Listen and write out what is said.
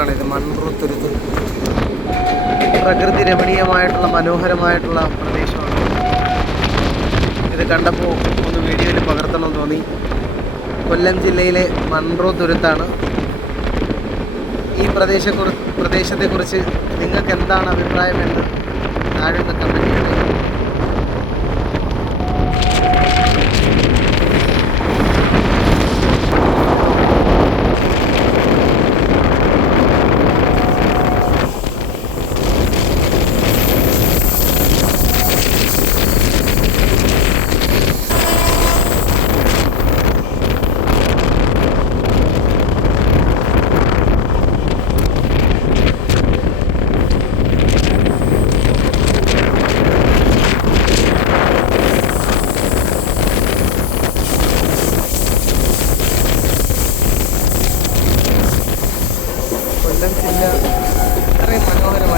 തുരുത്താണ് ഇത്? മൺറോ തുരുത്ത് പ്രകൃതി രമണീയമായിട്ടുള്ള മനോഹരമായിട്ടുള്ള പ്രദേശമാണ്. ഇത് കണ്ടപ്പോൾ ഒന്ന് വീഡിയോയിൽ പകർത്തണമെന്ന് തോന്നി. കൊല്ലം ജില്ലയിലെ മൺറോ തുരുത്താണ് ഈ പ്രദേശക്കുറി പ്രദേശത്തെക്കുറിച്ച് നിങ്ങൾക്ക് എന്താണ് അഭിപ്രായമെന്ന് താഴെ കമന്റ് ചെയ്യണേ. കൊല്ലം ജില്ല. അത്രയും മനോഹരം